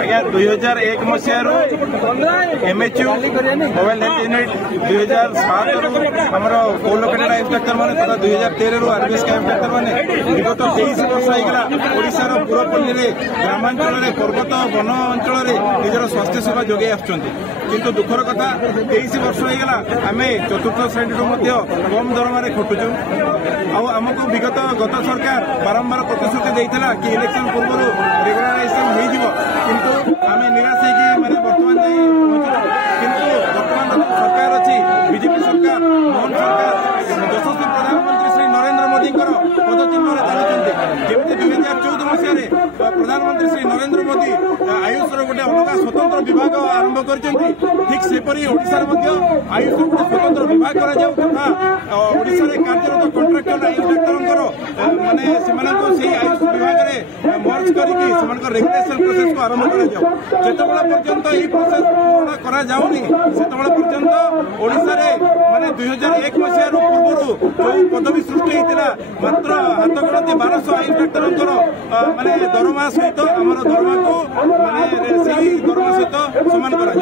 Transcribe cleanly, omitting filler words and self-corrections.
आज्ञा 2001 मसीह MHU mobile health unit 2007 आमर कोलोकेटेड Ayush doctor मैंने तथा 2013 आरबीएस कैंप डाक्तर मैंने विगत 23 वर्ष होगा ओडिशार पूरपल्ली ग्रामांचल पर्वत वन अंचल निजर स्वास्थ्य सेवा जोगे आसुँच दुखर कथा 23 वर्ष होगा आम चतुर्थ श्रेणी कम दरमा खटुचु आमको विगत गत सरकार बारंबार प्रतिश्रुति देता कि इलेक्शन पूर्व रेगुलाराइजेशन किंतु आम निराश माने बर्तमान किंतु बर्तमान सरकार अच्छी बीजेपी सरकार मोहन सरकार यशस्वी प्रधानमंत्री श्री नरेंद्र मोदी पदचिन्ह चलुंट जमी 2014 मसीह प्रधानमंत्री श्री नरेंद्र मोदी आयुष गोटे अलग स्वतंत्र विभाग आरंभ कर ठीक सेपरी आयुष गोटे स्वतंत्र विभाग तथा कार्यरत कॉन्ट्रैक्टर आयुष डाक्तर माने से आयुष विभाग में मर्ज कर रेगुलेशन प्रोसेस को आरंभ कर पर्यंत यही प्रोसेस पूर्ण कराऊनी से पर्यंत ओडिशा माने 2001 मसीह पूर्व जो पदवी सृष्टि होता मात्र हाथ गणती 1200 आयुष डाक्तर माने दरमा सहित आमर दरमा को माने से दरमा सहित सामान करा